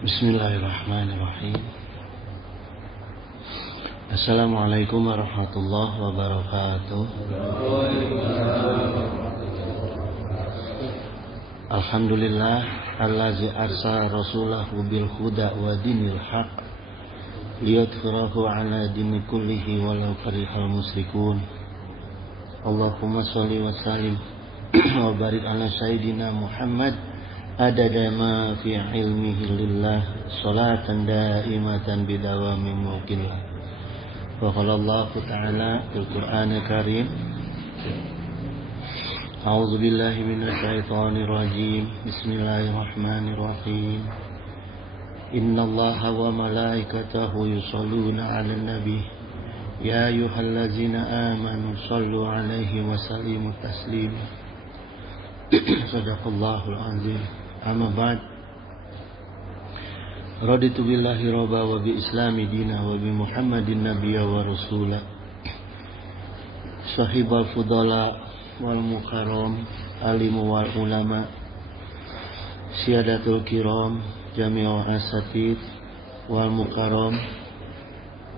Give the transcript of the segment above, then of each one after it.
Bismillahirrahmanirrahim. Assalamualaikum warahmatullahi wabarakatuh. Alhamdulillah allazi arsala rasulahu bil huda wa dinil haq liyudhhirahu ala dini kullihi walau karihal musyrikun. Allahumma shalli wa sallim wa barik ala sayyidina Muhammad adada ma fi ilmihi lillah salatan daimatan bidawami mulkillah. Wa qala Allah ta'ala fil Qur'anil Karim, a'udzu billahi minasy syaithanir rajim. Bismillahirrahmanirrahim. Innallaha wa malaikatahu yusholluna 'alan nabi ya ayyuhallazina amanu shallu 'alaihi wa sallimu taslima. Shadaqallahul azim. Amma ba'd. Raditu billahi rabba wa bi islami dina wa bi Muhammadin nabiyya wa rasula. Sahibal fudala wal mukarram alimu wal ulama siyadatul kiram jami'ul asatid wal mukarram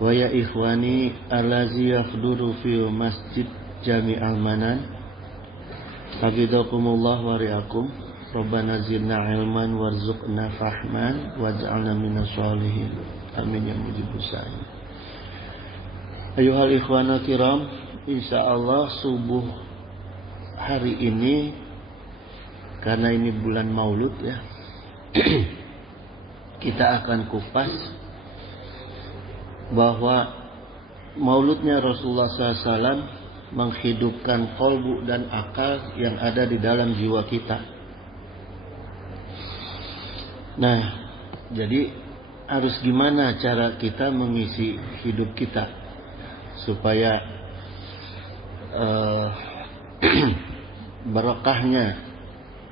wa ya ikhwani allazi yahduru fi masjid jami'al manan hafizakumullah wa ri'akum. Rabbana zidna ilman warzuqna fahman waj'alna minas sholihin. Amin ya mujibus sa'i. Ayuhal ikhwana kiram, insyaallah subuh hari ini, karena ini bulan Maulud ya, kita akan kupas bahwa Mauludnya Rasulullah SAW menghidupkan qalbu dan akal yang ada di dalam jiwa kita. Nah, jadi harus gimana cara kita mengisi hidup kita supaya berkahnya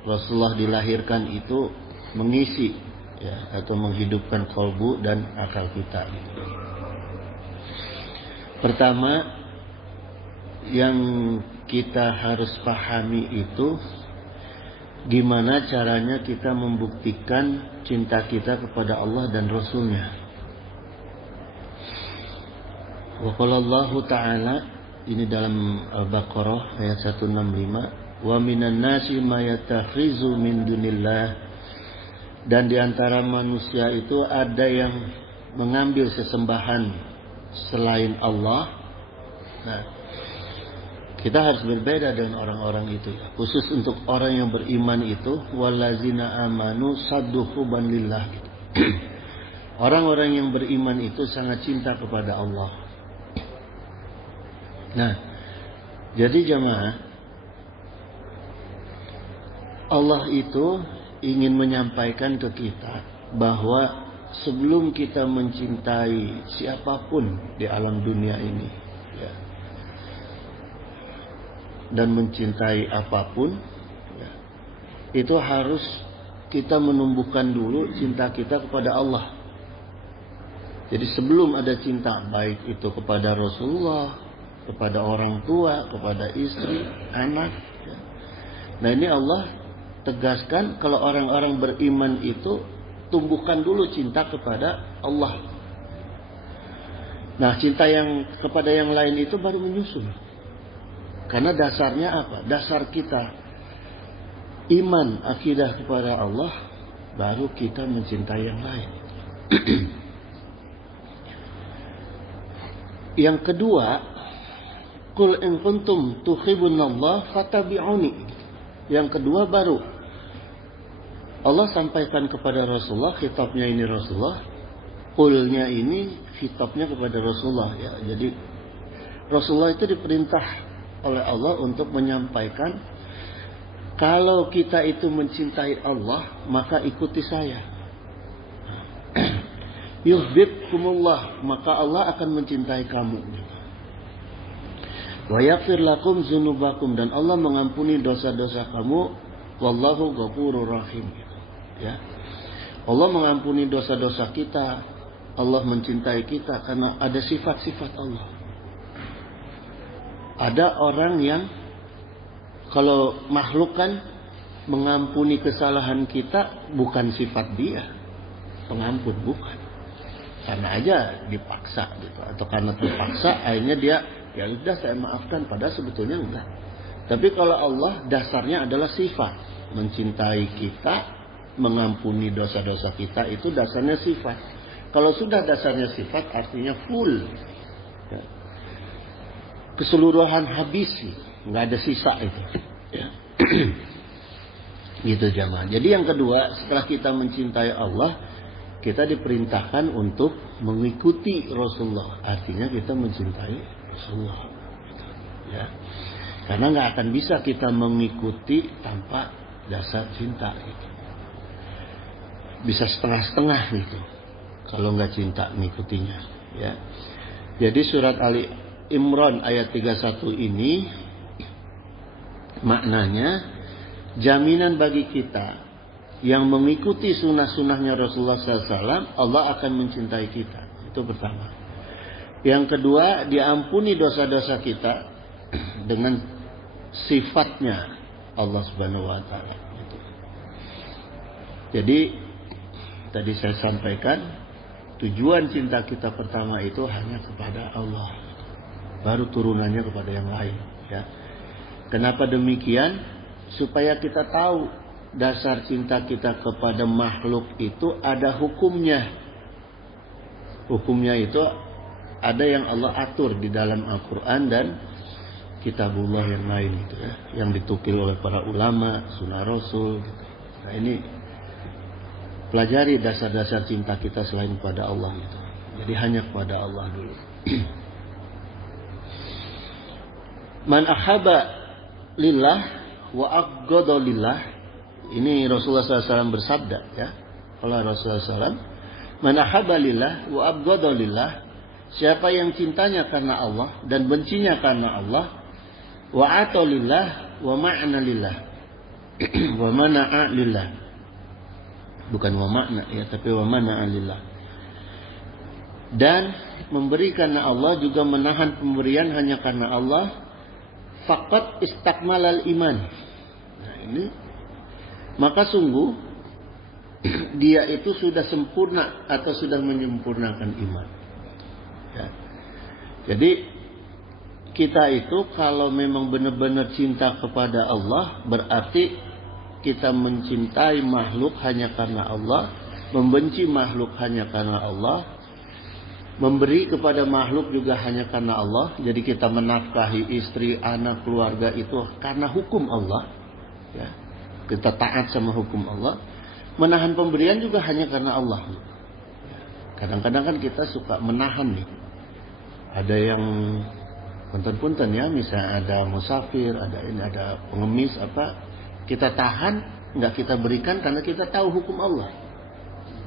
Rasulullah dilahirkan itu mengisi ya, atau menghidupkan qalbu dan akal kita. Pertama yang kita harus pahami itu gimana caranya kita membuktikan cinta kita kepada Allah dan Rasulnya. Wa qala Allah Ta'ala, ini dalam Al-Baqarah ayat 165, wa minan nasi may yatakhizu min dunillah, dan di antara manusia itu ada yang mengambil sesembahan selain Allah. Nah, kita harus berbeda dengan orang-orang itu. Khusus untuk orang yang beriman itu, wallazina amanu saddu hubban lillah. Orang-orang yang beriman itu sangat cinta kepada Allah. Nah, jadi jemaah, Allah itu ingin menyampaikan ke kita bahwa sebelum kita mencintai siapapun di alam dunia ini, ya, dan mencintai apapun ya, itu harus kita menumbuhkan dulu cinta kita kepada Allah. Jadi sebelum ada cinta, baik itu kepada Rasulullah, kepada orang tua, kepada istri, anak ya. Nah ini Allah tegaskan kalau orang-orang beriman itu tumbuhkan dulu cinta kepada Allah. Nah cinta yang kepada yang lain itu baru menyusul. Karena dasarnya apa? Dasar kita iman, akidah kepada Allah, baru kita mencintai yang lain. Yang kedua, qul in kuntum tuhibbunallah fattabi'uni. Yang kedua baru Allah sampaikan kepada Rasulullah, khitabnya ini Rasulullah, qulnya ini khitabnya kepada Rasulullah ya. Jadi Rasulullah itu diperintah oleh Allah untuk menyampaikan kalau kita itu mencintai Allah maka ikuti saya. Yuhibbukumullah, maka Allah akan mencintai kamu. Wa yaghfir lakum dzunubakum, dan Allah mengampuni dosa-dosa kamu. Wallahu ghafurur rahim. Ya. Allah mengampuni dosa-dosa kita. Allah mencintai kita karena ada sifat-sifat Allah. Ada orang yang kalau makhluk kan mengampuni kesalahan kita bukan sifat dia. pengampun, bukan. Karena aja dipaksa gitu, atau karena terpaksa akhirnya dia ya sudah saya maafkan, padahal sebetulnya enggak. Tapi kalau Allah dasarnya adalah sifat, mencintai kita, mengampuni dosa-dosa kita, itu dasarnya sifat. Kalau sudah dasarnya sifat artinya full, ya. Keseluruhan habis, nggak ada sisa itu, ya. Gitu jamaah. Jadi yang kedua, setelah kita mencintai Allah, kita diperintahkan untuk mengikuti Rasulullah. Artinya kita mencintai Rasulullah, ya. Karena nggak akan bisa kita mengikuti tanpa dasar cinta, gitu. Bisa setengah-setengah gitu kalau nggak cinta mengikutinya, ya. Jadi surat Ali Imran ayat 31 ini maknanya jaminan bagi kita yang mengikuti sunnah-sunnahnya Rasulullah SAW, Allah akan mencintai kita. Itu pertama. Yang kedua, diampuni dosa-dosa kita dengan sifatnya Allah Subhanahu Wa Taala. Jadi tadi saya sampaikan, tujuan cinta kita pertama itu hanya kepada Allah, baru turunannya kepada yang lain, ya. Kenapa demikian? Supaya kita tahu dasar cinta kita kepada makhluk itu ada hukumnya. Hukumnya itu ada yang Allah atur di dalam Al-Quran dan kitabullah yang lain, gitu, ya, yang ditukil oleh para ulama, sunnah Rasul, gitu. Nah ini pelajari dasar-dasar cinta kita selain kepada Allah, gitu. Jadi hanya kepada Allah dulu. Man ahabba lillah wa abghada lillah. Ini Rasulullah SAW bersabda, ya. Kalau Rasulullah SAW, man ahabba lillah wa abghada lillah. Siapa yang cintanya karena Allah dan bencinya karena Allah, wa ata lillah wa ma'na lillah. Wa mana'a lillah. Bukan wa makna, ya, tapi wa mana'a lillah. Dan memberi karena Allah, juga menahan pemberian hanya karena Allah, faqad istakmalal iman. Nah ini, maka sungguh dia itu sudah sempurna atau sudah menyempurnakan iman, ya. Jadi kita itu kalau memang benar-benar cinta kepada Allah, berarti kita mencintai makhluk hanya karena Allah, membenci makhluk hanya karena Allah, memberi kepada makhluk juga hanya karena Allah. Jadi kita menafkahi istri, anak, keluarga itu karena hukum Allah, ya. Kita taat sama hukum Allah. Menahan pemberian juga hanya karena Allah. Kadang-kadang kan kita suka menahan nih. Ada yang punten-punten, ya, misalnya ada musafir, ada pengemis apa, kita tahan, nggak kita berikan karena kita tahu hukum Allah.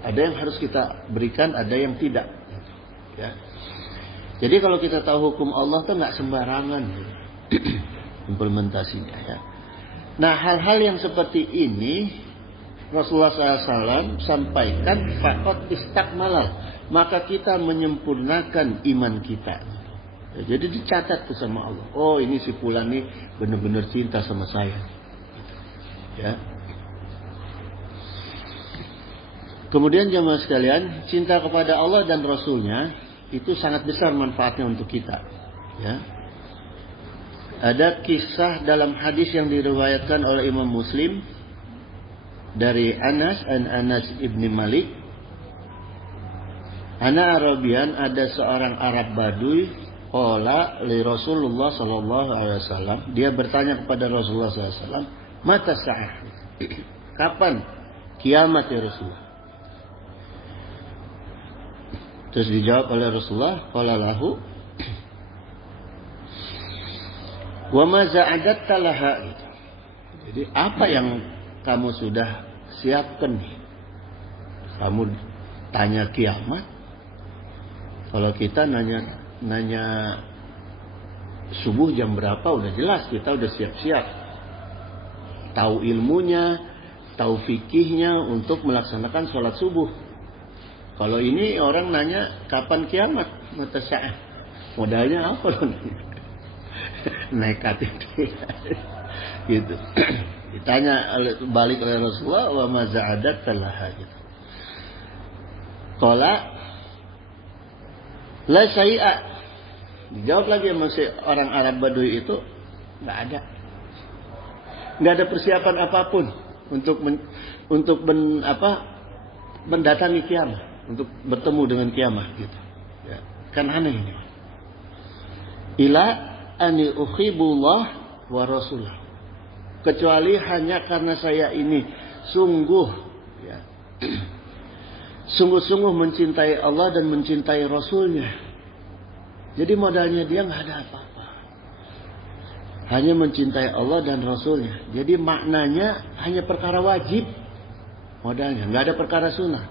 Ada yang harus kita berikan, ada yang tidak, ya. Jadi kalau kita tahu hukum Allah tuh nggak sembarangan implementasinya, ya. Nah hal-hal yang seperti ini Rasulullah SAW sampaikan faqad istakmalal, maka kita menyempurnakan iman kita. Ya, jadi dicatat tuh sama Allah. Oh ini si fulan nih benar-benar cinta sama saya, ya. Kemudian jemaah sekalian, cinta kepada Allah dan Rasulnya itu sangat besar manfaatnya untuk kita, ya. Ada kisah dalam hadis yang diriwayatkan oleh Imam Muslim dari Anas ibni Malik. Ana Arabian, ada seorang Arab Baduy, qala li Rasulullah sallallahu alaihi wasallam, dia bertanya kepada Rasulullah sallallahu alaihi wasallam, mata sa'ah? Kapan kiamat ya Rasulullah? Terus dijawab oleh Rasulullah, qala lahu wa ma za'adatta laha. Jadi apa yang kamu sudah siapkan nih? Kamu tanya kiamat. Kalau kita nanya subuh jam berapa, udah jelas kita udah siap-siap. Tahu ilmunya, tahu fikihnya untuk melaksanakan sholat subuh. Kalau ini orang nanya kapan kiamat, mata sa'ah. Modalnya apa loh? Nekat itu. Gitu. Ditanya balik oleh Rasulullah, wa ma za'adat talaha, gitu. Qala la syai'a. Dijawab lagi sama si orang Arab Badui itu, enggak ada. Enggak ada persiapan apapun untuk mendatangi kiamat, untuk bertemu dengan kiamat gitu. Ya, kan aneh ini. Ila ani ukhibullah wa rasulah. Kecuali hanya karena saya ini sungguh ya, sungguh-sungguh mencintai Allah dan mencintai Rasulnya. Jadi modalnya dia nggak ada apa-apa, hanya mencintai Allah dan Rasulnya. Jadi maknanya hanya perkara wajib modalnya, nggak ada perkara sunnah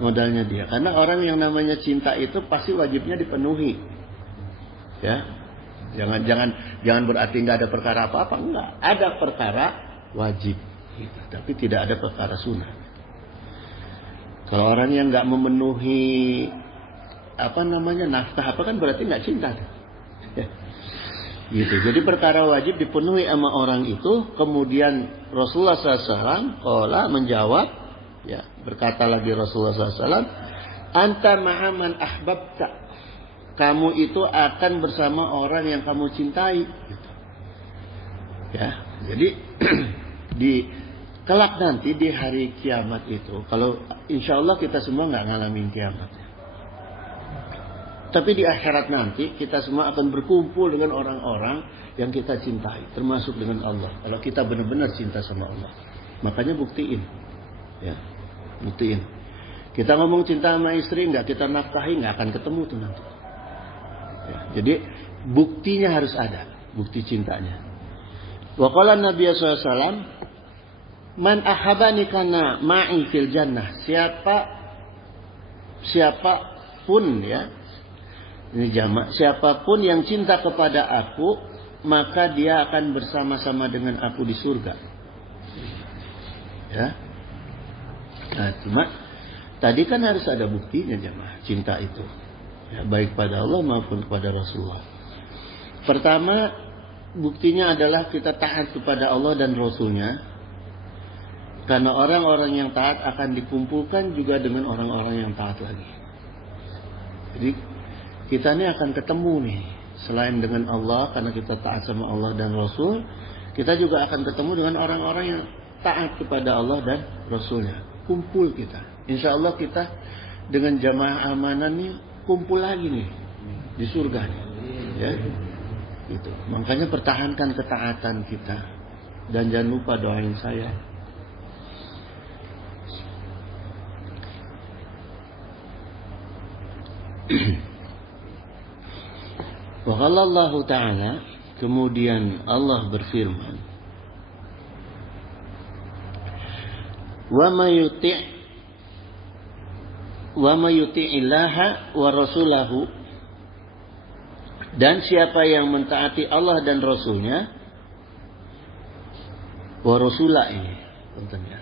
modalnya dia. Karena orang yang namanya cinta itu pasti wajibnya dipenuhi. Ya, jangan berarti nggak ada perkara apa-apa, enggak. Ada perkara wajib, gitu. Tapi tidak ada perkara sunnah. Kalau orang yang nggak memenuhi nafkah apa kan berarti nggak cinta, ya. Gitu. Jadi perkara wajib dipenuhi sama orang itu. Kemudian Rasulullah SAW menjawab, ya, berkata lagi Rasulullah SAW, anta ma'aman ahbabta. Kamu itu akan bersama orang yang kamu cintai. Ya, jadi di kelak nanti di hari kiamat itu, kalau insya Allah kita semua nggak ngalamin kiamat, tapi di akhirat nanti kita semua akan berkumpul dengan orang-orang yang kita cintai, termasuk dengan Allah. Kalau kita benar-benar cinta sama Allah, makanya buktiin, ya, buktiin. Kita ngomong cinta sama istri, nggak kita nafkahi, nggak akan ketemu tuh nanti. Ya, jadi buktinya harus ada, bukti cintanya. Wa qala Nabi sallallahu alaihi wasallam, man ahabani kana ma'i fil jannah. Siapapun, ya, ini jamak, siapapun yang cinta kepada aku, maka dia akan bersama-sama dengan aku di surga. Ya. Nah, cuma tadi kan harus ada buktinya, jamaah, cinta itu. Ya, baik pada Allah maupun kepada Rasulullah. Pertama, buktinya adalah kita taat kepada Allah dan Rasulnya. Karena orang-orang yang taat akan dikumpulkan juga dengan orang-orang yang taat lagi. Jadi kita ini akan ketemu nih, selain dengan Allah, karena kita taat sama Allah dan Rasul, kita juga akan ketemu dengan orang-orang yang taat kepada Allah dan Rasulnya. Kumpul kita. Insya Allah kita dengan jamaah amanah nih kumpul lagi nih di surga nih. Ya, gitu. Makanya pertahankan ketaatan kita dan jangan lupa doain saya. Wa qala Allah Ta'ala, kemudian Allah berfirman, wa may yuti'illaha wa rasulahu, dan siapa yang mentaati Allah dan Rasulnya, wa rasulah ini tentunya.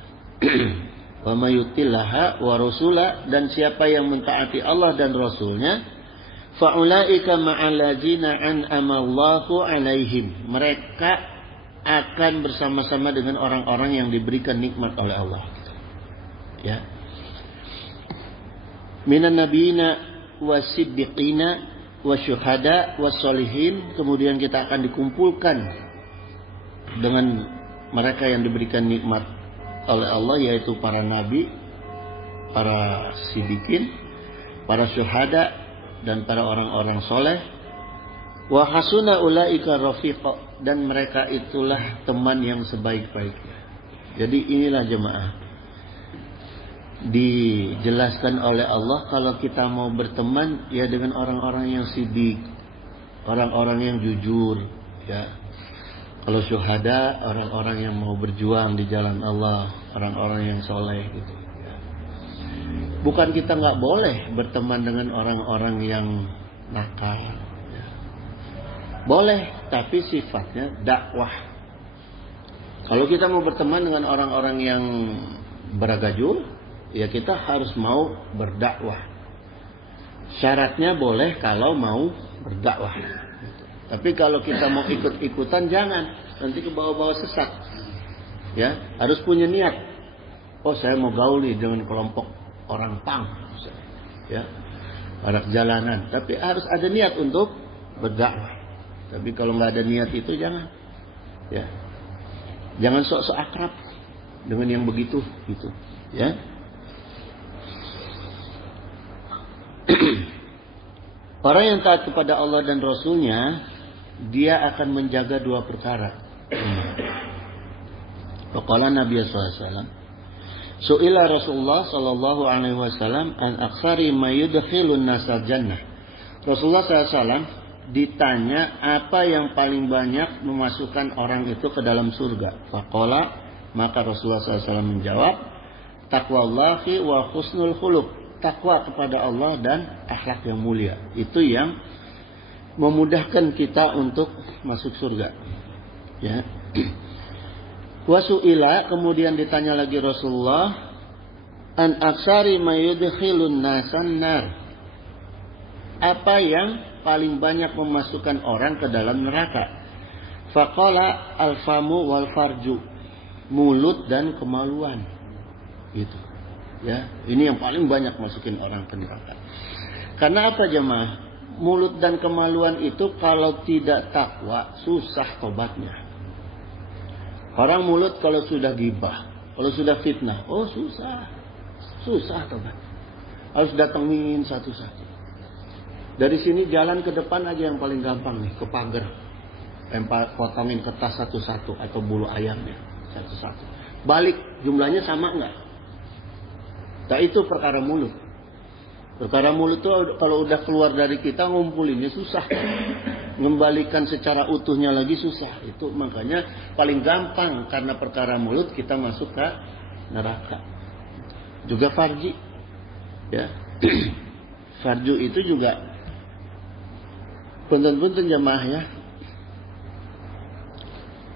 Wa may yuti'illaha wa rasulah, dan siapa yang mentaati Allah dan Rasulnya, fa ulaika ma'al ladzina an'ama Allahu 'alaihim. Mereka akan bersama-sama dengan orang-orang yang diberikan nikmat oleh Allah. Ya. Minan nabiyina wasiddiqina wasyuhada wassolihin. Kemudian kita akan dikumpulkan dengan mereka yang diberikan nikmat oleh Allah, yaitu para nabi, para siddiqin, para syuhada, dan para orang-orang soleh. Wa hasuna ulaika rafiqa, dan mereka itulah teman yang sebaik-baiknya. Jadi inilah jemaah, dijelaskan oleh Allah kalau kita mau berteman ya dengan orang-orang yang siddiq, orang-orang yang jujur, ya. Kalau syuhada, orang-orang yang mau berjuang di jalan Allah, orang-orang yang soleh gitu, ya. Bukan kita nggak boleh berteman dengan orang-orang yang nakal, ya. Boleh, tapi sifatnya dakwah. Kalau kita mau berteman dengan orang-orang yang beragajul, ya kita harus mau berdakwah. Syaratnya boleh kalau mau berdakwah. Tapi kalau kita mau ikut-ikutan jangan, nanti ke bawah-bawah sesat. Ya, harus punya niat. Oh, saya mau gaul nih dengan kelompok orang pang, ya, anak jalanan. Tapi harus ada niat untuk berdakwah. Tapi kalau nggak ada niat itu jangan, ya, jangan sok-sok akrab dengan yang begitu, gitu, ya. Orang yang taat kepada Allah dan Rasulnya, dia akan menjaga dua perkara. Faqala Nabi SAW, su'ila Rasulullah sallallahu alaihi wasallam an aktsari ma yudkhilun nasal jannah. Rasulullah SAW ditanya apa yang paling banyak memasukkan orang itu ke dalam surga. Faqala, maka Rasulullah SAW menjawab, taqwallahi wa husnul khuluq. Takwa kepada Allah dan akhlak yang mulia. Itu yang memudahkan kita untuk masuk surga. Ya. Wasu'ila, kemudian ditanya lagi Rasulullah, an aksari ma yudkhilun nasan nar. Apa yang paling banyak memasukkan orang ke dalam neraka? Faqala al-famu wal farju. Mulut dan kemaluan. Gitu. Ya, ini yang paling banyak masukin orang ke neraka. Karena apa jemaah? Mulut dan kemaluan itu kalau tidak takwa susah tobatnya. Orang mulut kalau sudah gibah, kalau sudah fitnah, oh susah tobat. Harus datengin satu-satu. Dari sini jalan ke depan aja yang paling gampang nih, ke pagar. Potongin kertas satu-satu atau bulu ayamnya satu-satu. Balik jumlahnya sama enggak? Nah itu perkara mulut. Perkara mulut tuh kalau udah keluar dari kita ngumpulinnya susah. Ngembalikan secara utuhnya lagi susah. Itu makanya paling gampang karena perkara mulut kita masuk ke neraka. Juga farji. Ya. Farju itu juga punten-punten jemaah ya.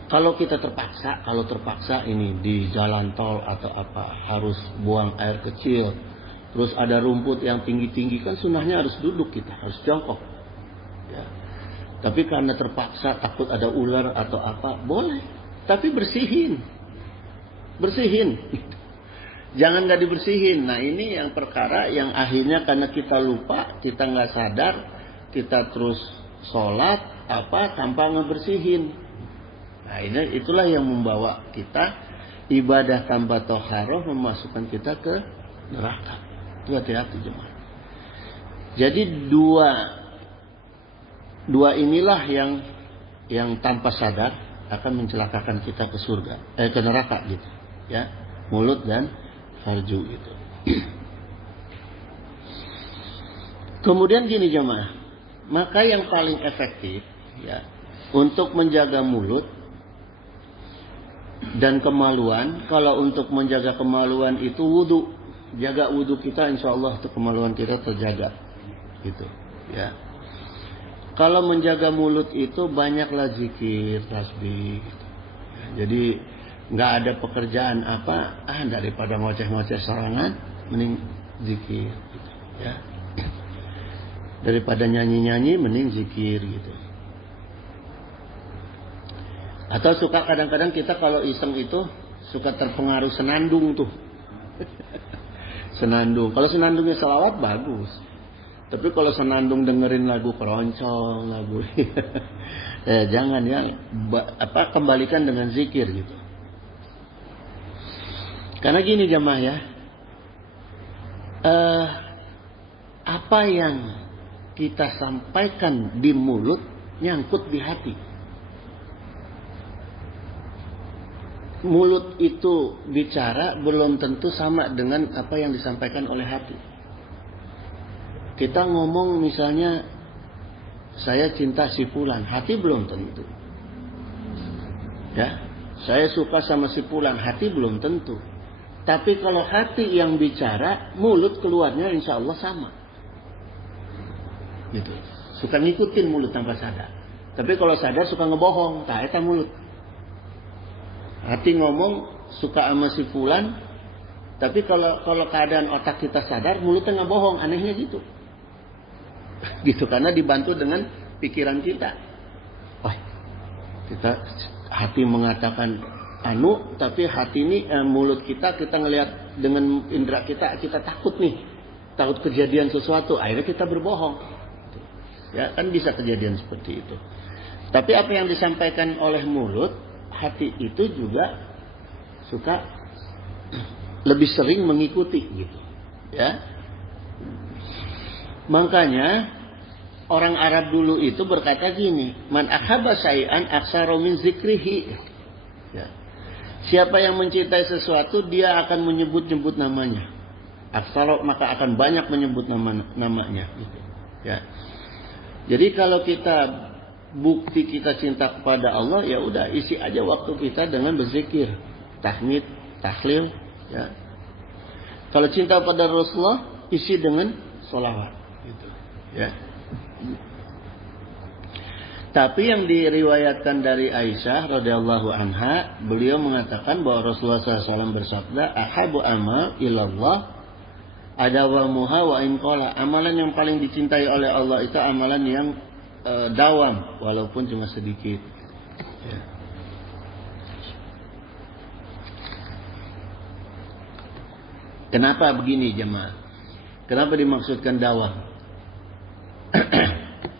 Kalau kita terpaksa ini di jalan tol atau apa harus buang air kecil, terus ada rumput yang tinggi-tinggi, kan sunnahnya harus duduk, kita harus jongkok. Ya. Tapi karena terpaksa takut ada ular atau apa, boleh. Tapi bersihin. Jangan nggak dibersihin. Nah ini yang perkara yang akhirnya karena kita lupa, kita nggak sadar, kita terus sholat apa tanpa ngebersihin. Nah itulah yang membawa kita ibadah tanpa toharoh memasukkan kita ke neraka. Itu hati-hati jemaah. Jadi dua inilah yang tanpa sadar akan mencelakakan kita ke surga, ke neraka gitu. Ya, mulut dan farju itu. Kemudian gini jemaah, maka yang paling efektif ya untuk menjaga mulut dan kemaluan, kalau untuk menjaga kemaluan itu wudu. Jaga wudu kita, insya Allah itu kemaluan kita terjaga. Gitu, ya. Kalau menjaga mulut itu banyaklah zikir, tasbih. Gitu. Ya, jadi nggak ada pekerjaan apa, daripada ngoceh-ngoceh sorangan, mending zikir. Gitu, ya. Daripada nyanyi-nyanyi, mending zikir gitu. Atau suka kadang-kadang kita kalau iseng itu suka terpengaruh senandung tuh. Senandung. Kalau senandungnya selawat bagus. Tapi kalau senandung dengerin lagu keroncong, lagu jangan ya. Kembalikan dengan zikir gitu. Karena gini jemaah ya. Apa yang kita sampaikan di mulut nyangkut di hati. Mulut itu bicara belum tentu sama dengan apa yang disampaikan oleh hati. Kita ngomong misalnya saya cinta si fulan, hati belum tentu. Ya, saya suka sama si fulan, hati belum tentu. Tapi kalau hati yang bicara, mulut keluarnya insya Allah sama. Gitu. Suka ngikutin mulut tanpa sadar. Tapi kalau sadar suka ngebohong, tak eta mulut. Hati ngomong suka sama si fulan, tapi kalau keadaan otak kita sadar, mulutnya nggak bohong, anehnya gitu. Gitu karena dibantu dengan pikiran kita. Kita hati mengatakan tapi hati ini mulut kita ngelihat dengan indera kita takut nih, takut kejadian sesuatu, akhirnya kita berbohong. Ya, kan bisa kejadian seperti itu. Tapi apa yang disampaikan oleh mulut, hati itu juga suka lebih sering mengikuti gitu. Ya. Makanya orang Arab dulu itu berkata gini, man ahabba syai'an aktsara min zikrihi. Ya. Siapa yang mencintai sesuatu, dia akan menyebut-nyebut namanya. Aktsara, maka akan banyak menyebut namanya gitu. Ya. Jadi kalau bukti kita cinta kepada Allah, ya udah isi aja waktu kita dengan berzikir, tahmid, tahlil, ya. Kalau cinta pada Rasulullah, isi dengan sholawat, gitu, ya. Tapi yang diriwayatkan dari Aisyah radhiyallahu anha, beliau mengatakan bahwa Rasulullah SAW bersabda, ahabu amal ilallah adawamuha wa in qala. Amalan yang paling dicintai oleh Allah itu amalan yang dawam walaupun cuma sedikit. Ya. Kenapa begini jemaah? Kenapa dimaksudkan dawam?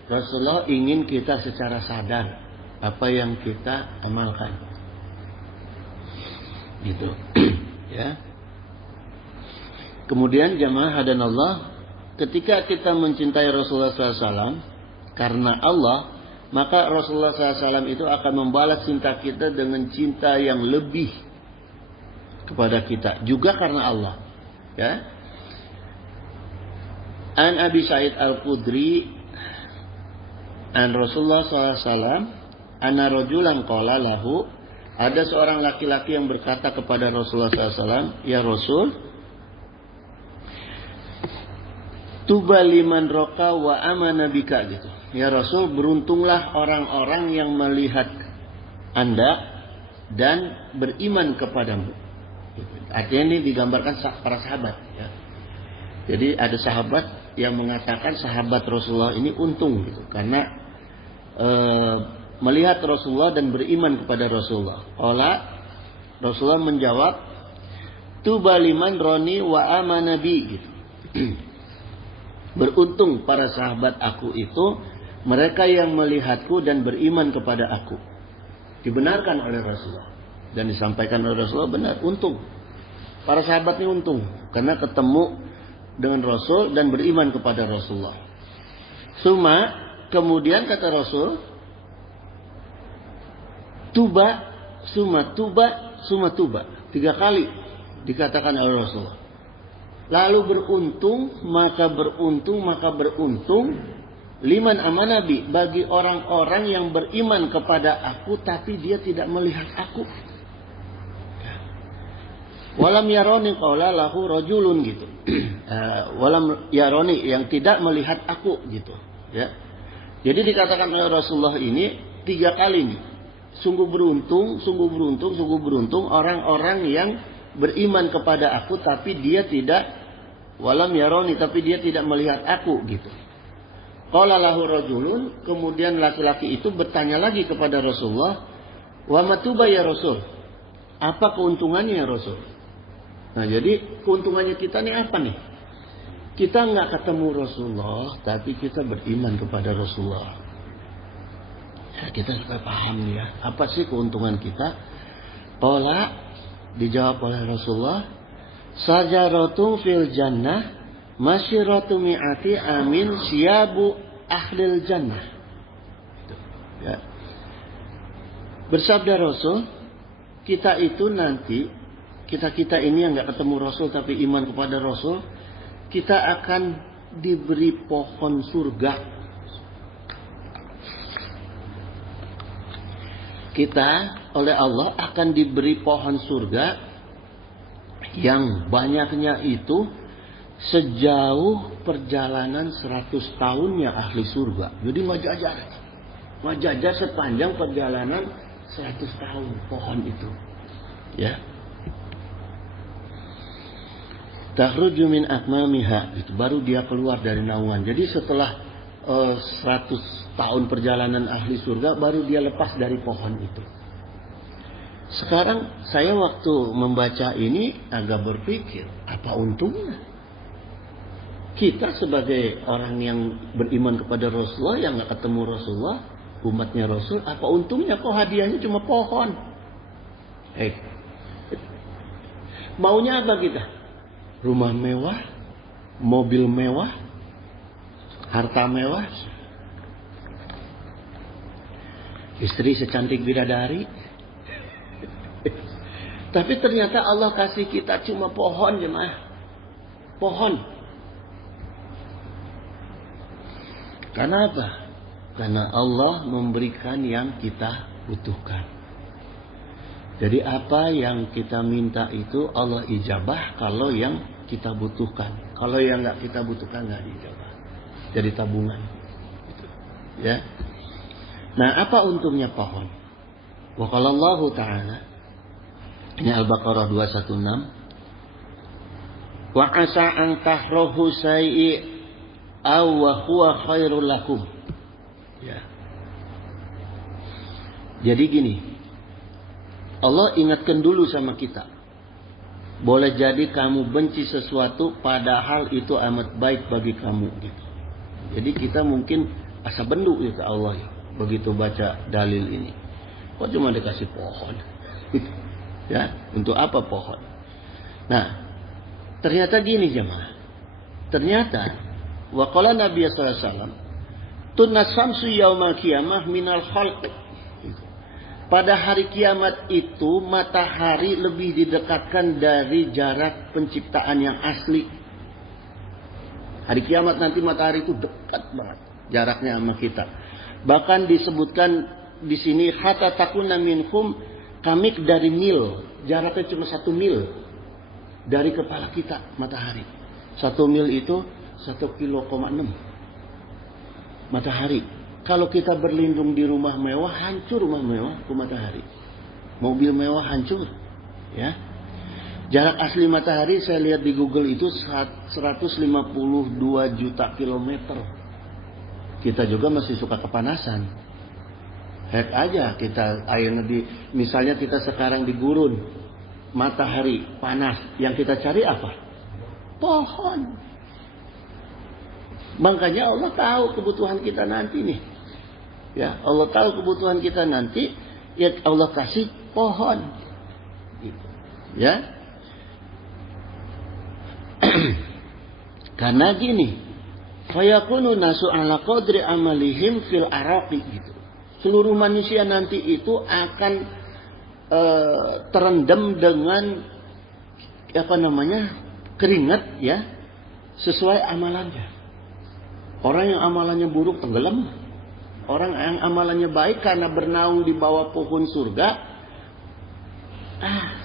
Rasulullah ingin kita secara sadar apa yang kita amalkan. Gitu. Ya. Kemudian jamaah hadanallah, ketika kita mencintai Rasulullah SAW karena Allah, maka Rasulullah SAW itu akan membalas cinta kita dengan cinta yang lebih kepada kita juga karena Allah. Ya. An Abi Sa'id Al-Khudri an Rasulullah SAW, anna rajulan qala lahu, ada seorang laki-laki yang berkata kepada Rasulullah SAW, ya Rasul, tuba liman roka wa amana bika, gitu. Ya Rasul, beruntunglah orang-orang yang melihat Anda dan beriman kepadamu. Artinya ini digambarkan para sahabat. Ya. Jadi ada sahabat yang mengatakan sahabat Rasulullah ini untung, gitu, karena melihat Rasulullah dan beriman kepada Rasulullah. Rasulullah menjawab, tuba liman roni wa amana bi, gitu. Beruntung para sahabat aku itu, mereka yang melihatku dan beriman kepada aku. Dibenarkan oleh Rasulullah dan disampaikan oleh Rasulullah, benar, untung. Para sahabat ini untung karena ketemu dengan Rasul dan beriman kepada Rasulullah. Kemudian kata Rasul, suma tuba. 3 kali dikatakan oleh Rasulullah. Lalu beruntung, maka beruntung liman amanabi, bagi orang-orang yang beriman kepada aku tapi dia tidak melihat aku. Walam yaroni qala lahu rajulun, gitu. Walam yaroni, yang tidak melihat aku, gitu. Ya. Jadi dikatakan oleh Rasulullah ini 3 kali nih. Sungguh beruntung orang-orang yang beriman kepada aku tapi dia tidak, walam yaroni, tapi dia tidak melihat aku, gitu. Qala lahu rajulun, kemudian laki-laki itu bertanya lagi kepada Rasulullah, wa matuba ya Rasul, apa keuntungannya ya Rasul? Nah, jadi keuntungannya kita nih apa nih? Kita nggak ketemu Rasulullah tapi kita beriman kepada Rasulullah. Ya, kita supaya paham ya, apa sih keuntungan kita? Qala, dijawab oleh Rasulullah, sajaratun fil jannah masyiratu mi'ati amin siyabu ahlil jannah. Ya. Bersabda Rasul, kita itu nanti, kita ini yang gak ketemu Rasul tapi iman kepada Rasul, kita akan diberi pohon surga. Kita oleh Allah akan diberi pohon surga yang banyaknya itu sejauh perjalanan 100 tahunnya ahli surga. Jadi majajar sepanjang perjalanan 100 tahun pohon itu. Ya. Takhruju min akmamiha, itu baru dia keluar dari naungan. Jadi setelah 100 tahun perjalanan ahli surga baru dia lepas dari pohon itu. Sekarang saya waktu membaca ini agak berpikir, apa untungnya? Kita sebagai orang yang beriman kepada Rasulullah, yang nggak ketemu Rasulullah, umatnya Rasul, apa untungnya kok hadiahnya cuma pohon? Maunya apa kita? Rumah mewah, mobil mewah, harta mewah, istri secantik bidadari. Tapi ternyata Allah kasih kita cuma pohon, jemaah. Pohon. Karena apa? Karena Allah memberikan yang kita butuhkan. Jadi apa yang kita minta itu Allah ijabah kalau yang kita butuhkan. Kalau yang nggak kita butuhkan nggak ijabah. Jadi tabungan. Ya. Nah, apa untungnya pohon? Wa qala Allah Ta'ala, ini Al-Baqarah 216. Wa asa an tahrahu syai'i aw wa huwa khairul lakum. Ya. Jadi gini, Allah ingatkan dulu sama kita. Boleh jadi kamu benci sesuatu padahal itu amat baik bagi kamu gitu. Jadi kita mungkin asa bendu ya ke Allah ya, begitu baca dalil ini. Kok cuma dikasih pohon? Ya, untuk apa pohon? Nah, ternyata gini jemaah. Ternyata wa qala Nabi sallallahu alaihi wasallam, "Tunnas samsu yaumal qiyamah minal khalq." Pada hari kiamat itu matahari lebih didekatkan dari jarak penciptaan yang asli. Hari kiamat nanti matahari itu dekat banget jaraknya sama kita. Bahkan disebutkan di sini hatta takuna minhum kamik dari mil. Jaraknya cuma 1 mil dari kepala kita matahari. 1 mil itu 1,6 kilo matahari. Kalau kita berlindung di rumah mewah, hancur rumah mewah ke matahari. Mobil mewah hancur. Ya. Jarak asli matahari saya lihat di Google itu 152 juta kilometer. Kita juga masih suka kepanasan. Heck aja kita misalnya kita sekarang di gurun, matahari panas, yang kita cari apa? Pohon. Makanya Allah tahu kebutuhan kita nanti nih. Ya, Allah tahu kebutuhan kita nanti, ya Allah kasih pohon. Ya. Karena gini, fayakunu nasu ala qadri amalihim fil araqi gitu. Seluruh manusia nanti itu akan terendam dengan keringat ya, sesuai amalannya. Orang yang amalannya buruk tenggelam. Orang yang amalannya baik karena bernaung di bawah pohon surga,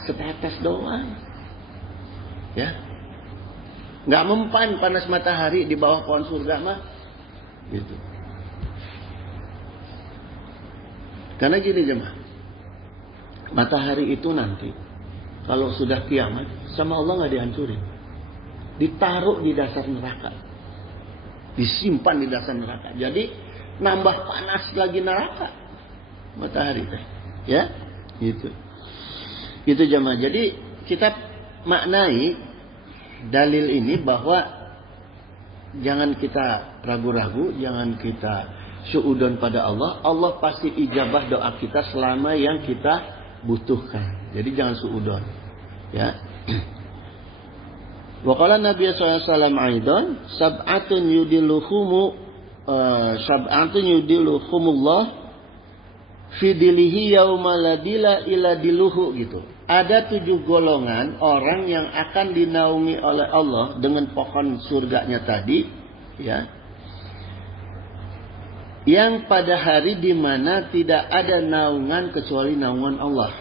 setetes doang. Ya. Nggak mempan panas matahari di bawah pohon surga mah. Gitu. Karena gini jemaah. Matahari itu nanti kalau sudah kiamat sama Allah nggak dihancurin. Ditaruh di dasar neraka. Disimpan di dasar neraka. Jadi nambah panas lagi neraka matahari teh. Ya, gitu. Gitu jemaah. Jadi kita maknai dalil ini bahwa jangan kita ragu-ragu, jangan kita suudzon pada Allah. Allah pasti ijabah doa kita selama yang kita butuhkan. Jadi jangan suudzon. Ya. Wa qala Nabi sallallahu alaihi wasallam aidan sab'atun yudilluhumullah fi dilihi yauma la dila ila diluhu gitu. Ada 7 golongan orang yang akan dinaungi oleh Allah dengan pohon surganya tadi, ya. Yang pada hari di mana tidak ada naungan kecuali naungan Allah.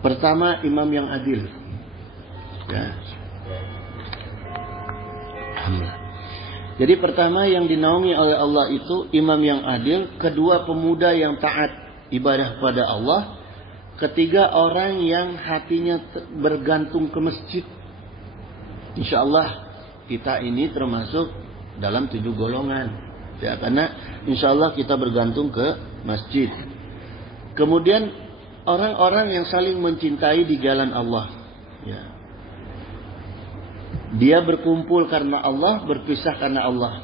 Pertama, imam yang adil. Ya. Jadi pertama yang dinaungi oleh Allah itu imam yang adil, kedua pemuda yang taat ibadah pada Allah, ketiga orang yang hatinya bergantung ke masjid. Insyaallah kita ini termasuk dalam 7 golongan. Ya, karena insyaallah kita bergantung ke masjid. Kemudian orang-orang yang saling mencintai di jalan Allah. Ya. Dia berkumpul karena Allah, berpisah karena Allah.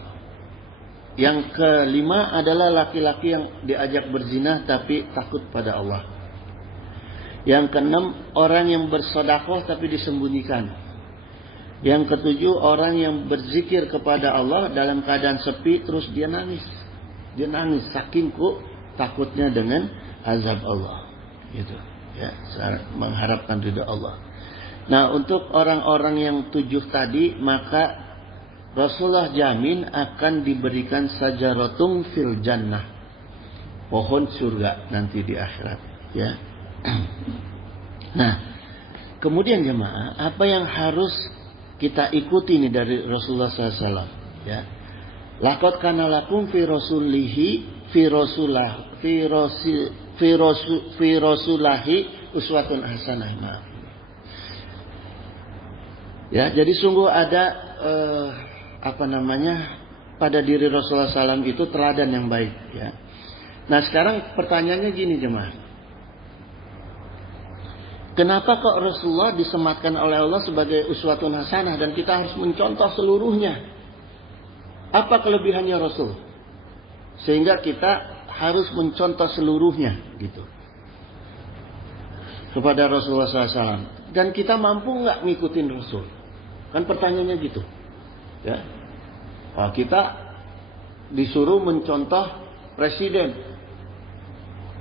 Yang kelima adalah laki-laki yang diajak berzina tapi takut pada Allah. Yang keenam, orang yang bersedekah tapi disembunyikan. Yang ketujuh, orang yang berzikir kepada Allah dalam keadaan sepi terus dia nangis. Dia nangis saking takutnya dengan azab Allah. Gitu. Ya, mengharapkan ridha Allah. Nah, untuk orang-orang yang 7 tadi, maka Rasulullah jamin akan diberikan sajaratun fil jannah, pohon surga nanti di akhirat. Ya. Nah, kemudian jemaah, apa yang harus kita ikuti ini dari Rasulullah SAW? Ya, laqad kana lakum fi rasulillahi uswatun hasanah. Maaf. Ya, jadi sungguh ada pada diri Rasulullah SAW itu teladan yang baik. Ya. Nah, sekarang pertanyaannya gini jemaah. Kenapa kok Rasulullah disematkan oleh Allah sebagai uswatun hasanah dan kita harus mencontoh seluruhnya? Apa kelebihannya Rasul? Sehingga kita harus mencontoh seluruhnya gitu kepada Rasulullah SAW. Dan kita mampu nggak ngikutin Rasul? Kan pertanyaannya gitu. Ya, kita disuruh mencontoh presiden.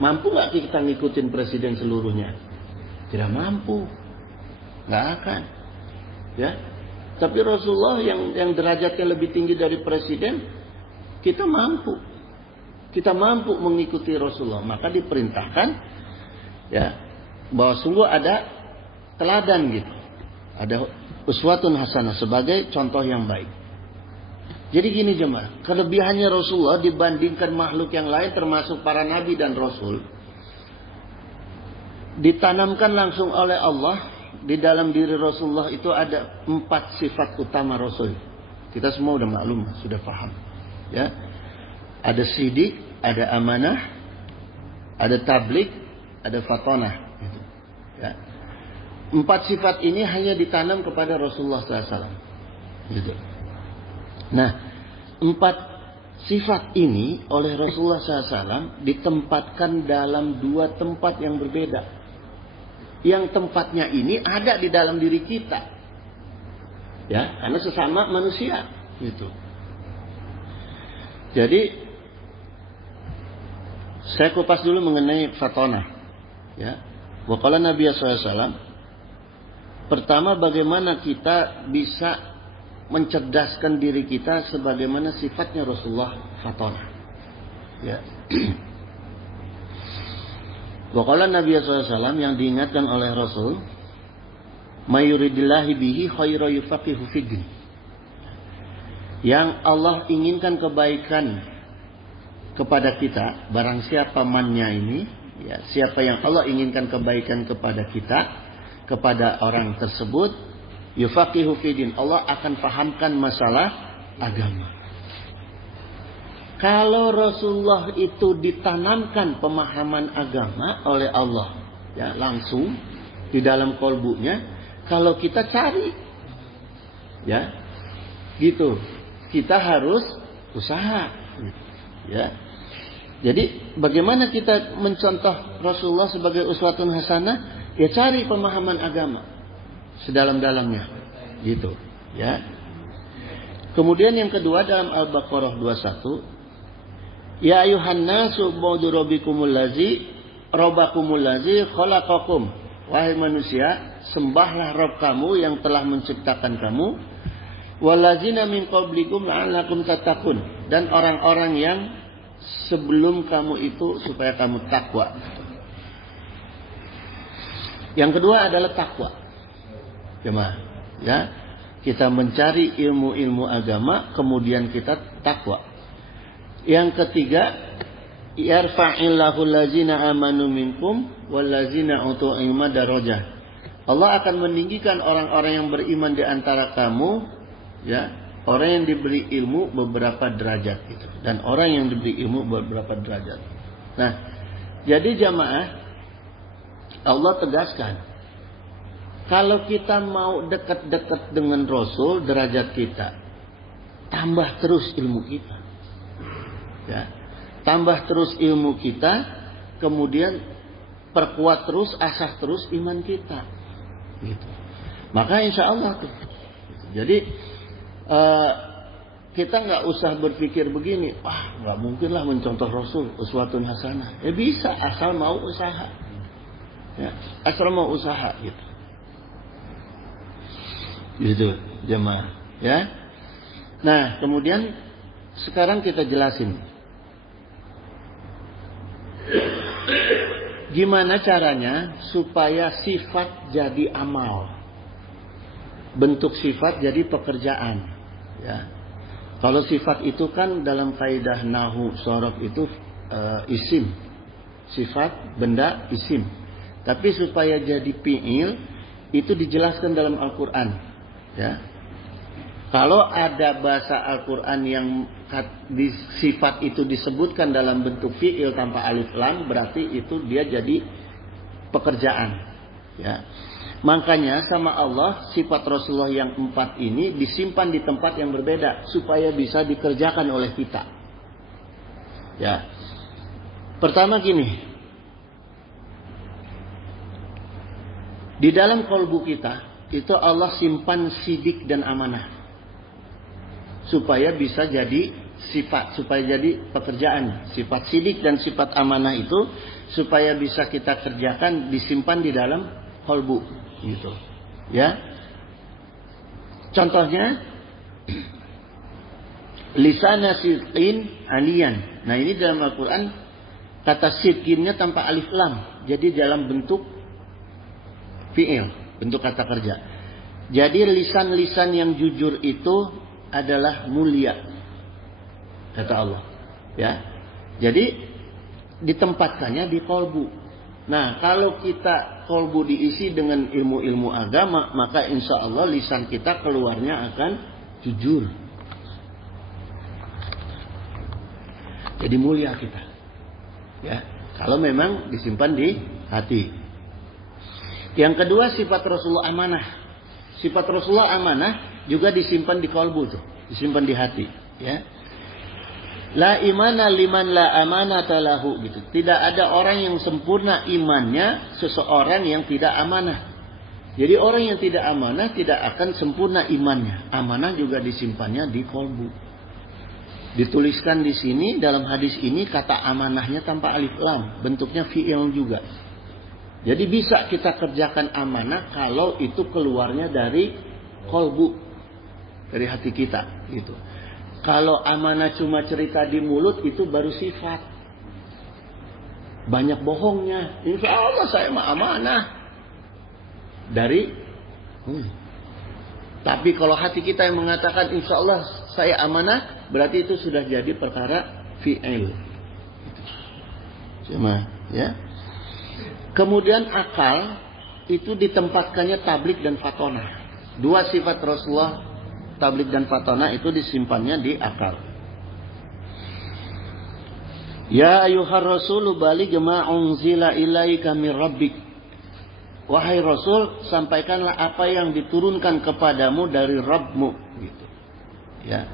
Mampu nggak kita ngikutin presiden seluruhnya? Tidak mampu, nggak akan. Ya, tapi Rasulullah yang derajatnya lebih tinggi dari presiden, kita mampu. Kita mampu mengikuti Rasulullah. Maka diperintahkan, ya, bahwa sungguh ada teladan gitu. Ada uswatun hasanah sebagai contoh yang baik. Jadi gini jemaah, kelebihannya Rasulullah dibandingkan makhluk yang lain termasuk para nabi dan rasul, ditanamkan langsung oleh Allah di dalam diri Rasulullah itu ada 4 sifat utama Rasul. Kita semua udah maklum, sudah paham. Ya, ada sidik, ada amanah, ada tabligh, ada fatonah. Gitu. Ya. 4 sifat ini hanya ditanam kepada Rasulullah SAW. Gitu. Nah, 4 sifat ini oleh Rasulullah SAW ditempatkan dalam 2 tempat yang berbeda. Yang tempatnya ini ada di dalam diri kita. Ya, karena sesama manusia. Gitu. Jadi, saya kupas dulu mengenai fatonah. Ya. Wa qala Nabi SAW. Pertama, bagaimana kita bisa mencerdaskan diri kita sebagaimana sifatnya Rasulullah fatonah. Ya. Wa qala Nabi SAW yang diingatkan oleh Rasul, mayuridillahi bihi khaira yufaqihu fiddin. Yang Allah inginkan kebaikan kepada kita, barang siapa mannya ini, ya, siapa yang Allah inginkan kebaikan kepada kita, kepada orang tersebut, yufaqihu fiddin, Allah akan pahamkan masalah agama. Kalau Rasulullah itu ditanamkan pemahaman agama oleh Allah, ya, langsung di dalam kolbunya, kalau kita cari, ya, gitu, kita harus usaha, ya. Jadi bagaimana kita mencontoh Rasulullah sebagai uswatun hasanah? Ya, cari pemahaman agama sedalam-dalamnya, gitu, ya. Kemudian yang kedua dalam Al-Baqarah 21, ya ayuhan nasu u'budu rabbakumul ladzi khalaqakum. Wahai manusia, sembahlah Rabb kamu yang telah menciptakan kamu. Wallazina min qablikum la'allakum tattaqun, dan orang-orang yang sebelum kamu itu supaya kamu takwa. Yang kedua adalah takwa. Jemaah, ya. Kita mencari ilmu-ilmu agama, kemudian kita takwa. Yang ketiga, yarfa'illahu allazina amanu minkum wallazina utul ilma darajah. Allah akan meninggikan orang-orang yang beriman di antara kamu, ya, orang yang diberi ilmu beberapa derajat itu, dan orang yang diberi ilmu beberapa derajat. Nah, jadi jamaah, Allah tegaskan, kalau kita mau dekat-dekat dengan Rasul, derajat kita, tambah terus ilmu kita. Ya. Tambah terus ilmu kita, kemudian perkuat terus, asah terus iman kita. Gitu. Maka insya Allah tuh. Jadi kita nggak usah berpikir begini, nggak mungkin lah mencontoh Rasul, uswatun hasanah. Bisa, asal mau usaha. Ya, asal mau usaha gitu. Gitu, jemaah. Ya. Nah, kemudian sekarang kita jelasin. Gimana caranya supaya sifat jadi amal? Bentuk sifat jadi pekerjaan. Ya. Kalau sifat itu kan dalam kaidah nahwu shorof itu isim. Sifat, benda, isim. Tapi supaya jadi fi'il itu dijelaskan dalam Al-Quran. Ya. Kalau ada bahasa Al-Quran yang sifat itu disebutkan dalam bentuk fi'il tanpa alif lam, berarti itu dia jadi pekerjaan. Ya. Makanya sama Allah sifat Rasulullah yang 4 ini disimpan di tempat yang berbeda supaya bisa dikerjakan oleh kita. Ya. Pertama gini. Di dalam kalbu kita itu Allah simpan sidik dan amanah supaya bisa jadi sifat, supaya jadi pekerjaan. Sifat sidik dan sifat amanah itu supaya bisa kita kerjakan, disimpan di dalam kalbu gitu. Ya. Contohnya lisana sidqin aliyan. Nah, ini dalam Al-Qur'an kata sidqinnya tanpa alif lam. Jadi dalam bentuk fi'il, bentuk kata kerja. Jadi lisan-lisan yang jujur itu adalah mulia, kata Allah. Ya, jadi ditempatkannya di kolbu. Nah, kalau kita kolbu diisi dengan ilmu-ilmu agama, maka insya Allah lisan kita keluarnya akan jujur. Jadi mulia kita. Ya, kalau memang disimpan di hati. Yang kedua sifat Rasulullah amanah. Sifat Rasulullah amanah juga disimpan di kalbu tuh, disimpan di hati. Ya. La imana liman la amanata lahu gitu. Tidak ada orang yang sempurna imannya seseorang yang tidak amanah. Jadi orang yang tidak amanah tidak akan sempurna imannya. Amanah juga disimpannya di kalbu. Dituliskan di sini dalam hadis ini kata amanahnya tanpa alif lam, bentuknya fi'il juga. Jadi bisa kita kerjakan amanah kalau itu keluarnya dari kolbu, dari hati kita gitu. Kalau amanah cuma cerita di mulut itu baru sifat. Banyak bohongnya. Insya Allah saya mah amanah. Tapi kalau hati kita yang mengatakan insya Allah saya amanah, berarti itu sudah jadi perkara fi'il. Cuma ya. Kemudian akal itu ditempatkannya tablik dan fatonah. Dua sifat Rasulullah, tablik dan fatonah, itu disimpannya di akal. Ya ayyuhar rasulu baligh ma unzila ilaika mir rabbik. Wahai Rasul, sampaikanlah apa yang diturunkan kepadamu dari Rabbmu. Gitu. Ya.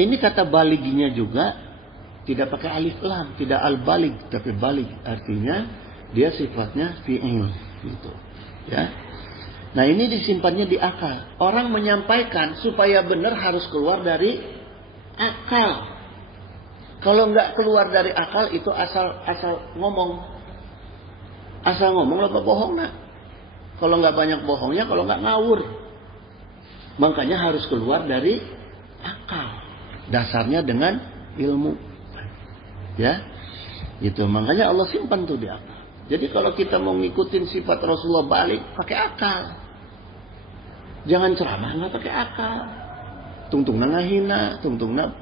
Ini kata balignya juga tidak pakai alif lam, tidak al-balig, tapi balig artinya dia sifatnya fi'il gitu. Ya. Nah, ini disimpannya di akal. Orang menyampaikan supaya benar harus keluar dari akal. Kalau nggak keluar dari akal itu asal ngomong. Asal ngomong apa bohong nak. Kalau nggak banyak bohongnya, kalau nggak ngawur. Makanya harus keluar dari akal. Dasarnya dengan ilmu. Ya, gitu. Makanya Allah simpan tuh di akal. Jadi kalau kita mau ngikutin sifat Rasulullah balik, pakai akal. Jangan ceramah nggak pakai akal. Tungtungna ngahina, tungtungna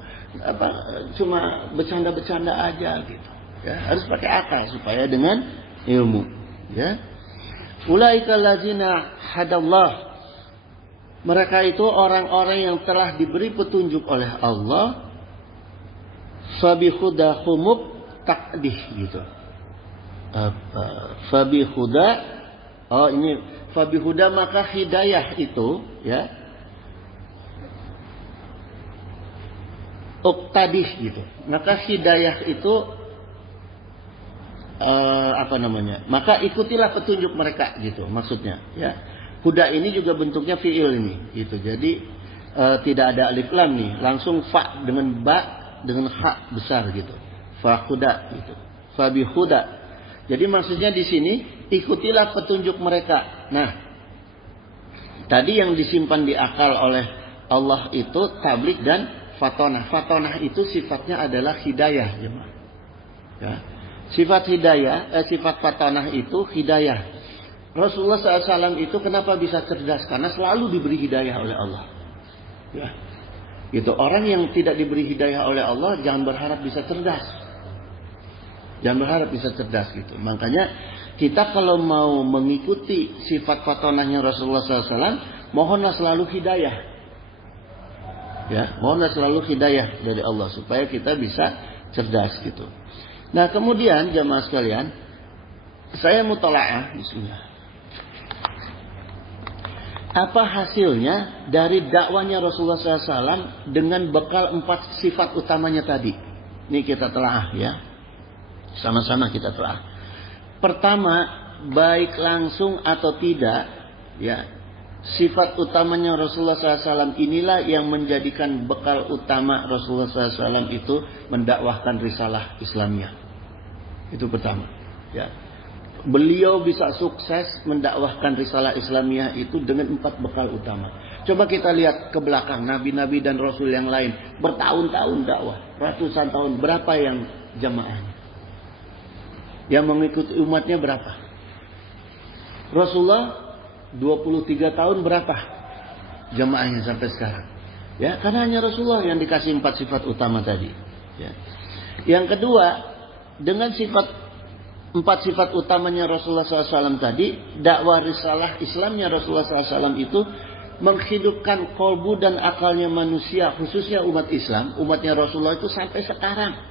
cuma bercanda-bercanda aja gitu. Ya, harus pakai akal supaya dengan ilmu. Ya. Ulaikal ladzina hadallah. Mereka itu orang-orang yang telah diberi petunjuk oleh Allah. Fabihudahumuk takdih gitu. Fabi huda. Oh ini fabi huda, maka hidayah itu ya uqtadih gitu. Maka hidayah itu maka ikutilah petunjuk mereka gitu maksudnya ya. Huda ini juga bentuknya fiil ini gitu. Jadi tidak ada alif lam nih, langsung fa dengan ba dengan ha besar gitu. Fa huda gitu. Fabi huda. Jadi maksudnya di sini ikutilah petunjuk mereka. Nah, tadi yang disimpan di akal oleh Allah itu tablik dan fatonah. Fatonah itu sifatnya adalah hidayah, ya. Sifat hidayah, sifat fatonah itu hidayah. Rasulullah SAW itu kenapa bisa cerdas? Karena selalu diberi hidayah oleh Allah. Ya, itu orang yang tidak diberi hidayah oleh Allah jangan berharap bisa cerdas. Jangan berharap bisa cerdas gitu. Makanya kita kalau mau mengikuti sifat fatonahnya Rasulullah SAW, mohonlah selalu hidayah. Ya, mohonlah selalu hidayah dari Allah supaya kita bisa cerdas gitu. Nah kemudian jamaah sekalian, saya mutalaah, bismillah. Apa hasilnya dari dakwanya Rasulullah SAW dengan bekal 4 sifat utamanya tadi? Ini kita telaah ya. Sama-sama kita telah. Pertama, baik langsung atau tidak, ya, sifat utamanya Rasulullah SAW inilah yang menjadikan bekal utama Rasulullah SAW itu mendakwahkan risalah Islamiyah. Itu pertama. Ya, beliau bisa sukses mendakwahkan risalah Islamiyah itu dengan 4 bekal utama. Coba kita lihat ke belakang nabi-nabi dan rasul yang lain bertahun-tahun dakwah, ratusan tahun, berapa yang jamaahnya? Yang mengikuti umatnya berapa? Rasulullah 23 tahun berapa jamaahnya sampai sekarang? Ya, karena hanya Rasulullah yang dikasih 4 sifat utama tadi. Ya. Yang kedua, dengan 4 sifat utamanya Rasulullah SAW tadi, dakwah risalah Islamnya Rasulullah SAW itu menghidupkan kolbu dan akalnya manusia, khususnya umat Islam, umatnya Rasulullah itu sampai sekarang.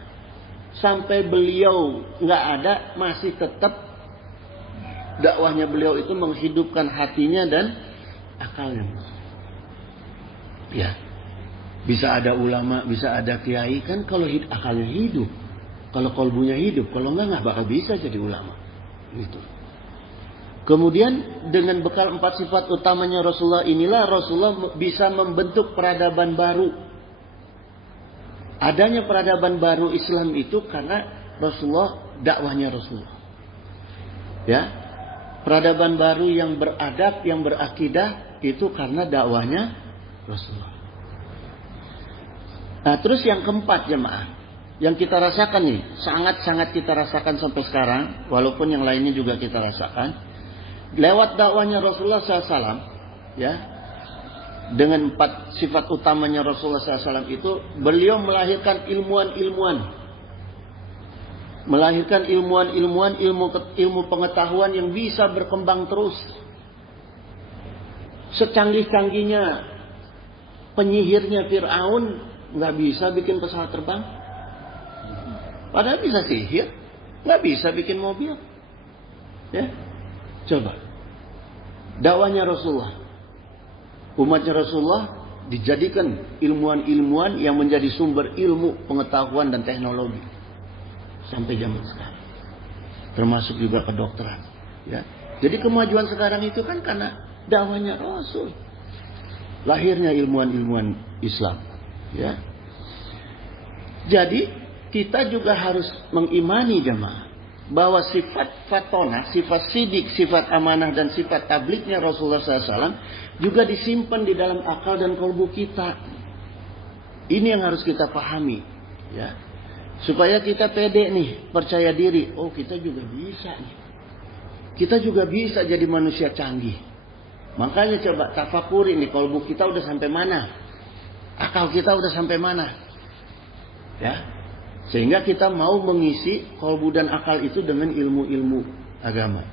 Sampai beliau nggak ada, masih tetap dakwahnya beliau itu menghidupkan hatinya dan akalnya. Ya, bisa ada ulama, bisa ada kiai kan kalau akalnya hidup, kalau kolbunya hidup, kalau nggak bakal bisa jadi ulama. Gitu. Kemudian dengan bekal 4 sifat utamanya Rasulullah inilah Rasulullah bisa membentuk peradaban baru. Adanya peradaban baru Islam itu karena Rasulullah, dakwahnya Rasulullah. Ya, peradaban baru yang beradab, yang berakidah itu karena dakwahnya Rasulullah. Nah, terus yang keempat jemaah, yang kita rasakan nih, sangat-sangat kita rasakan sampai sekarang, walaupun yang lainnya juga kita rasakan, lewat dakwahnya Rasulullah SAW, ya. Dengan 4 sifat utamanya Rasulullah SAW itu, beliau melahirkan ilmuwan-ilmuwan. Melahirkan ilmuwan-ilmuwan, ilmu pengetahuan yang bisa berkembang terus. Secanggih-canggihnya penyihirnya Fir'aun nggak bisa bikin pesawat terbang. Padahal bisa sihir, nggak bisa bikin mobil. Ya, coba. Dakwahnya Rasulullah. Umatnya Rasulullah dijadikan ilmuwan-ilmuwan yang menjadi sumber ilmu, pengetahuan dan teknologi sampai zaman sekarang. Termasuk juga kedokteran. Ya. Jadi kemajuan sekarang itu kan karena dakwahnya Rasul. Lahirnya ilmuwan-ilmuwan Islam. Ya. Jadi kita juga harus mengimani jemaah bahwa sifat fatonah, sifat sidik, sifat amanah dan sifat tabliknya Rasulullah SAW juga disimpan di dalam akal dan kalbu kita. Ini yang harus kita pahami, ya, supaya kita pede nih, percaya diri. Oh, kita juga bisa nih. Kita juga bisa jadi manusia canggih. Makanya coba tafakuri nih, kalbu kita udah sampai mana, akal kita udah sampai mana, ya. Sehingga kita mau mengisi kalbu dan akal itu dengan ilmu-ilmu agama.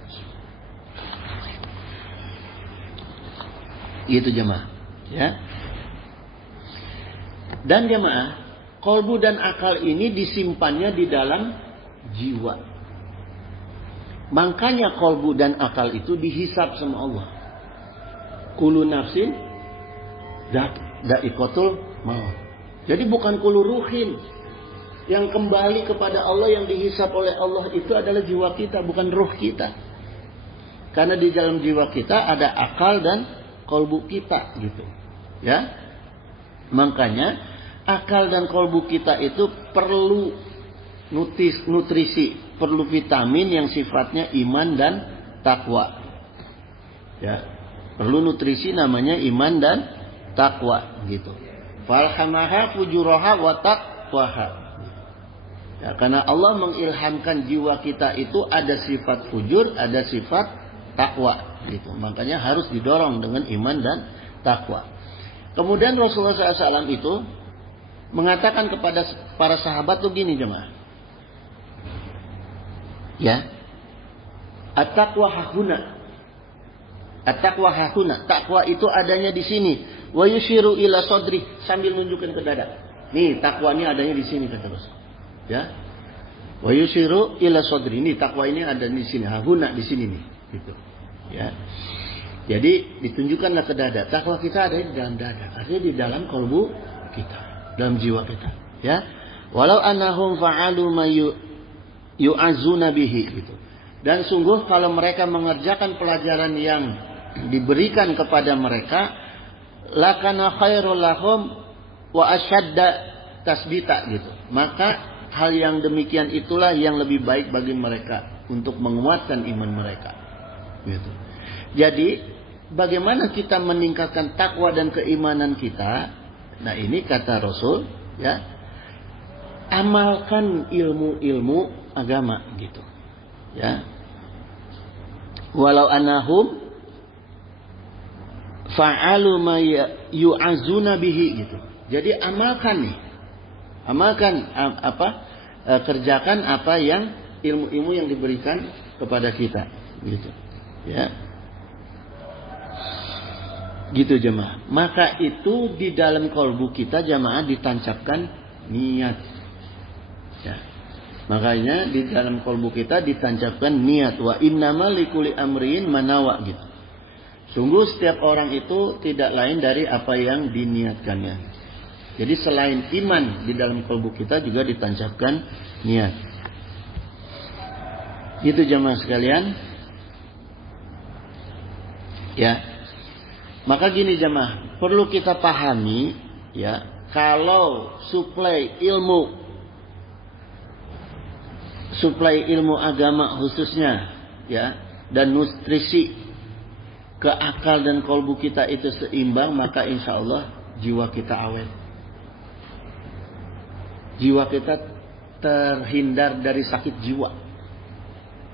Gitu jemaah. Ya. Dan jemaah, kalbu dan akal ini disimpannya di dalam jiwa. Makanya kolbu dan akal itu dihisab sama Allah. Kullu nafsin dha'iqatul maut. Jadi bukan kullu ruhin. Yang kembali kepada Allah, yang dihisab oleh Allah itu adalah jiwa kita, bukan ruh kita. Karena di dalam jiwa kita ada akal dan kolbu kita gitu. Ya. Makanya akal dan kolbu kita itu perlu nutrisi, perlu vitamin yang sifatnya iman dan takwa. Ya, perlu nutrisi namanya iman dan takwa gitu. Falhamaha fujuraha wa taqwaha. Ya, karena Allah mengilhamkan jiwa kita itu ada sifat fujur, ada sifat takwa gitu. Makanya harus didorong dengan iman dan takwa. Kemudian Rasulullah SAW itu mengatakan kepada para sahabat tuh gini jemaah. Ya. At-taqwa hahuna. At-taqwa hahuna. Takwa itu adanya di sini. Wa yushiru ila sadri, sambil nunjukin ke dada. Nih, takwa ini adanya di sini kata Rasul. Ya. Wa yushiru ila sadri. Nih, takwa ini ada di sini. Hahuna di sini nih. Gitu. Ya. Jadi ditunjukkanlah ke dada. Takwa kita ada di dalam dada. Artinya di dalam kalbu kita, dalam jiwa kita. Ya. Walau annahum fa'alu ma yu'azzuna bihi gitu. Dan sungguh kalau mereka mengerjakan pelajaran yang diberikan kepada mereka, lakana khairul lahum wa asyadda tasbita gitu. Maka hal yang demikian itulah yang lebih baik bagi mereka untuk menguatkan iman mereka. Gitu. Jadi bagaimana kita meningkatkan takwa dan keimanan kita? Nah, ini kata Rasul, ya. Amalkan ilmu-ilmu agama gitu. Ya. Walau anahum fa'alu ma yu'azuna bihi gitu. Jadi amalkan nih. Amalkan kerjakan apa yang ilmu-ilmu yang diberikan kepada kita gitu. Ya. Gitu jemaah. Maka itu di dalam kalbu kita jemaah ditancapkan niat. Ya. Makanya di dalam kalbu kita ditancapkan niat. Wa innamal likulli amrin manawa gitu. Sungguh setiap orang itu tidak lain dari apa yang diniatkannya. Jadi selain iman di dalam kalbu kita juga ditancapkan niat. Gitu jemaah sekalian. Ya. Maka gini jemaah, perlu kita pahami ya, kalau suplai ilmu agama khususnya ya, dan nutrisi ke akal dan kalbu kita itu seimbang, maka insya Allah jiwa kita awet. Jiwa kita terhindar dari sakit jiwa.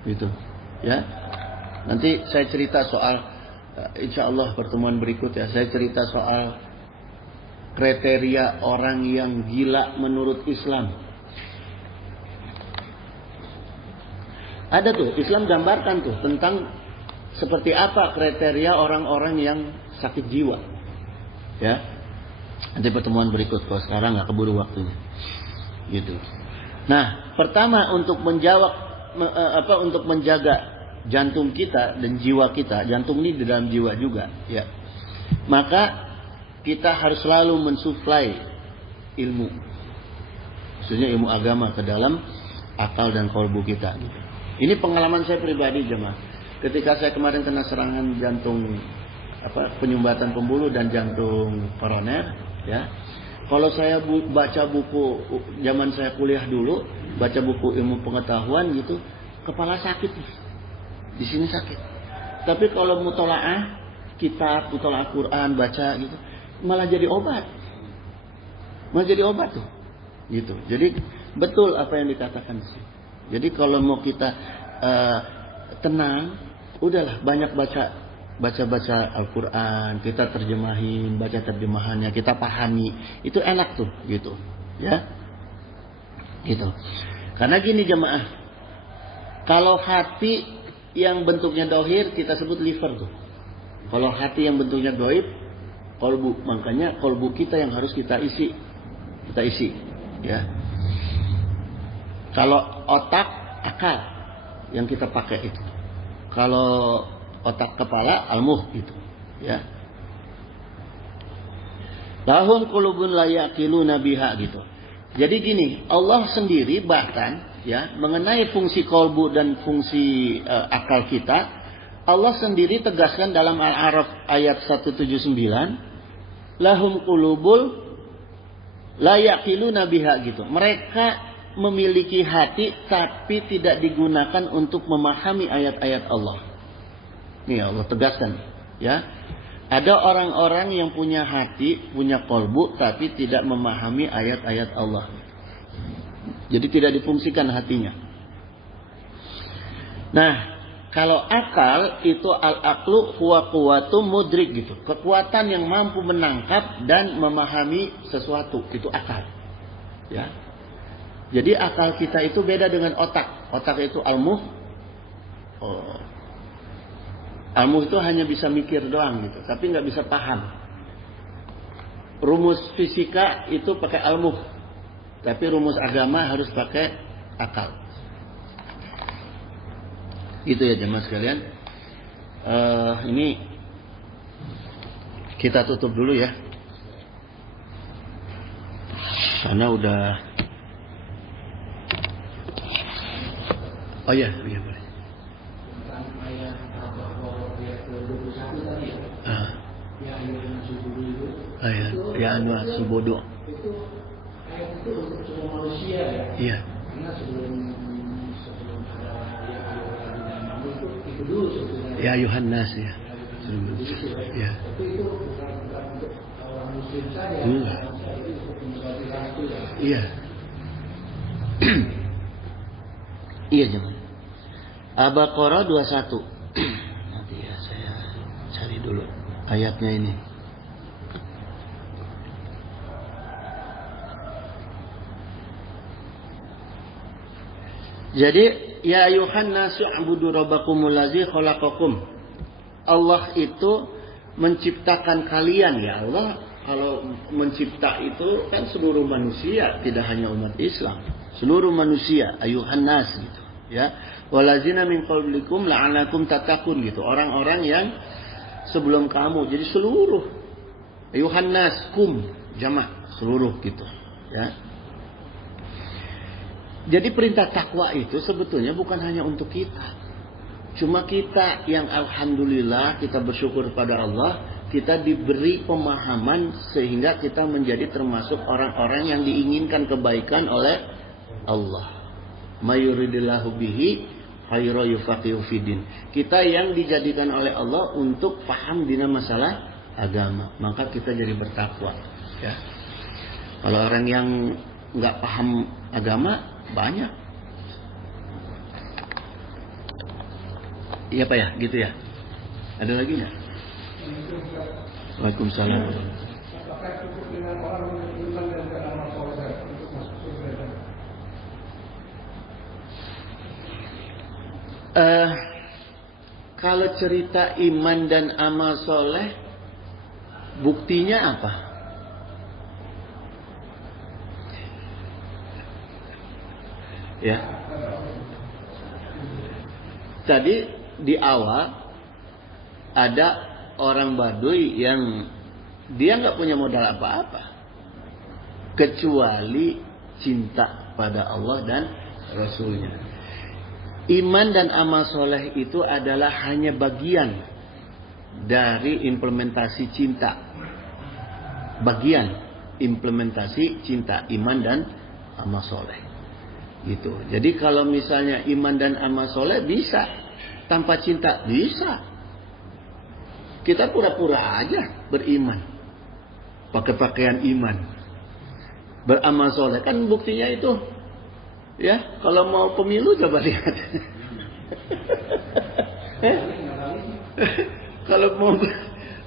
Gitu. Ya. Nanti saya cerita soal insya Allah pertemuan berikut ya, saya cerita soal kriteria orang yang gila menurut Islam. Ada tuh, Islam gambarkan tuh tentang seperti apa kriteria orang-orang yang sakit jiwa. Ya. Nanti pertemuan berikut, kalau sekarang nggak keburu waktunya. Gitu. Nah, pertama untuk untuk menjaga jantung kita dan jiwa kita, jantung ini di dalam jiwa juga, ya. Maka kita harus selalu mensuplai ilmu, maksudnya ilmu agama ke dalam akal dan kalbu kita. Ini pengalaman saya pribadi jemaah. Ketika saya kemarin kena serangan jantung, penyumbatan pembuluh dan jantung koroner, ya. Kalau saya baca buku zaman saya kuliah dulu, baca buku ilmu pengetahuan gitu, kepala sakit. Di sini sakit. Tapi kalau mutolaah, kitab, mutolaah Quran, baca gitu, malah jadi obat. Malah jadi obat tuh. Gitu. Jadi betul apa yang dikatakan di sini. Jadi kalau mau kita tenang, udahlah banyak baca Al-Quran, kita terjemahin, baca terjemahannya, kita pahami. Itu enak tuh, gitu. Ya. Gitu. Karena gini jemaah, kalau hati yang bentuknya dohir kita sebut liver tuh. Kalau hati yang bentuknya goib, kolbu. Makanya kolbu kita yang harus kita isi. Kita isi. Ya. Kalau otak, akal. yang kita pakai itu. Kalau otak kepala al-mukh itu, ya. Lahum qulubun la yaqiluna biha gitu. Jadi gini, Allah sendiri bahkan ya mengenai fungsi qalbu dan fungsi akal kita, Allah sendiri tegaskan dalam Al-A'raf ayat 179, lahum qulubul la yaqiluna biha gitu. Mereka memiliki hati tapi tidak digunakan untuk memahami ayat-ayat Allah. Nih Allah tegaskan, ya. Ada orang-orang yang punya hati, punya qalbu, tapi tidak memahami ayat-ayat Allah. Jadi tidak difungsikan hatinya. Nah, kalau akal itu al-aqlu huwa quwwatu mudrik gitu. Kekuatan yang mampu menangkap dan memahami sesuatu, itu akal. Ya. Jadi akal kita itu beda dengan otak. Otak itu al-mukh. Al-mukh itu hanya bisa mikir doang gitu, tapi nggak bisa paham. Rumus fisika itu pakai al-mukh, tapi rumus agama harus pakai akal. Gitu ya jemaah sekalian. Ini kita tutup dulu ya, karena udah. Oh ya, iya boleh. Ayat ya anu subodo. Itu ayat itu untuk semua manusia ya. Iya. Karena sebelum ada itu dulu sebetulnya. Ya Yohanes ya. Ya. Tapi itu bukan untuk orang muslim saja. Itu untuk mengganti ratu ya. Iya. Iya jangan. Al-Baqarah 21. Nanti ya saya cari dulu ayatnya ini. Jadi ya ayuhan nasu ubudu rabbakumul ladzi khalaqakum. Allah itu menciptakan kalian ya. Allah kalau mencipta itu kan seluruh manusia, tidak hanya umat Islam. Seluruh manusia ayuhan nas gitu ya. Walazina min qablikum la'anakum tattaqun gitu. Orang-orang yang sebelum kamu. Jadi seluruh ayuhan nas kum jamak seluruh gitu ya. Jadi perintah takwa itu sebetulnya bukan hanya untuk kita. Cuma kita yang alhamdulillah kita bersyukur pada Allah, kita diberi pemahaman sehingga kita menjadi termasuk orang-orang yang diinginkan kebaikan oleh Allah. Mayuridillahu bihi khairan yufaqihu fiddin. Kita yang dijadikan oleh Allah untuk paham dina masalah agama, maka kita jadi bertakwa ya. Kalau orang yang nggak paham agama banyak. Iya Pak ya, gitu ya. Ada lagi nggak? Waalaikumsalam. Apakah cukup dengan orang beriman dan beramal saleh untuk masuk surga? Kalau cerita iman dan amal soleh, buktinya apa? Ya. Tadi di awal ada orang Baduy yang dia nggak punya modal apa-apa kecuali cinta pada Allah dan Rasulnya. Iman dan amal soleh itu adalah hanya bagian dari implementasi cinta. Bagian implementasi cinta, iman dan amal soleh. Gitu. Jadi kalau misalnya iman dan amal soleh bisa, tanpa cinta bisa. Kita pura-pura aja beriman, pakai pakaian iman, beramal soleh. Kan buktinya itu, ya. Kalau mau pemilu coba lihat.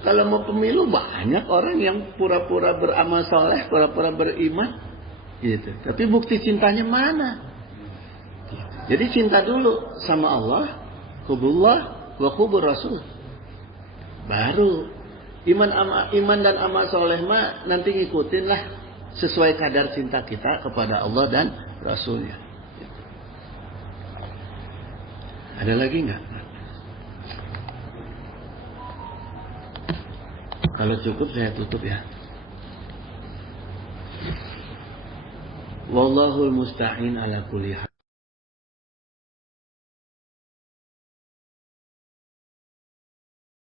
Kalau mau pemilu banyak orang yang pura-pura beramal soleh, pura-pura beriman. Gitu. Tapi bukti cintanya mana? Jadi cinta dulu sama Allah, hubullah wa hubur Rasul. Baru iman dan amal soleh mah nanti ngikutin lah sesuai kadar cinta kita kepada Allah dan Rasulnya. Ada lagi nggak? Kalau cukup saya tutup ya. Wallahul musta'in ala kulli hal.